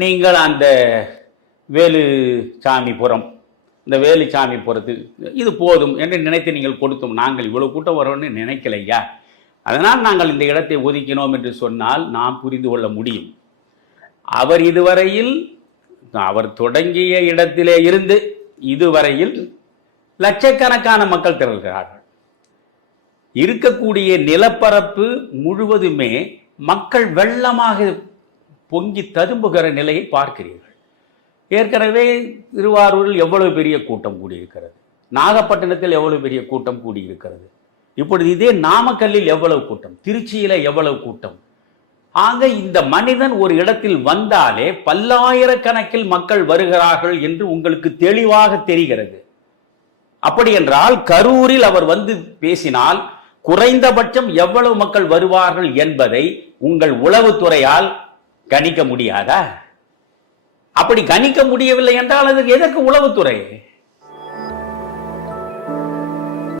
நீங்கள் அந்த வேலு சாமிபுரம் இந்த வேலுசாமிபுரத்துக்கு இது போதும் என்று நினைத்து நீங்கள் கொடுத்தோம். நாங்கள் இவ்வளோ கூட்டம் வரோம்னு நினைக்கலையா? அதனால் நாங்கள் இந்த இடத்தை ஒதுக்கினோம் என்று சொன்னால் நாம் புரிந்து கொள்ள முடியும். அவர் இதுவரையில் அவர் தொடங்கிய இடத்திலே இருந்து இதுவரையில் லட்சக்கணக்கான மக்கள் திரள்கிறார்கள். இருக்கக்கூடிய நிலப்பரப்பு முழுவதுமே மக்கள் வெள்ளமாக பொங்கி ததும்புகிற நிலையை பார்க்கிறீர்கள். ஏற்கனவே திருவாரூரில் எவ்வளவு பெரிய கூட்டம் கூடியிருக்கிறது? நாகப்பட்டினத்தில் எவ்வளவு பெரிய கூட்டம் கூடியிருக்கிறது? இப்பொழுது இதே நாமக்கல்லில் எவ்வளவு கூட்டம்? திருச்சியில் எவ்வளவு கூட்டம்? ஆக இந்த மனிதன் ஒரு இடத்தில் வந்தாலே பல்லாயிரக்கணக்கில் மக்கள் வருகிறார்கள் என்று உங்களுக்கு தெளிவாக தெரிகிறது. அப்படி என்றால் கரூரில் அவர் வந்து பேசினால் குறைந்தபட்சம் எவ்வளவு மக்கள் வருவார்கள் என்பதை உங்கள் உளவுத்துறையால் கணிக்க முடியாதா? அப்படி கணிக்க முடியவில்லை என்றால் அதுக்கு எதற்கு உளவுத்துறை?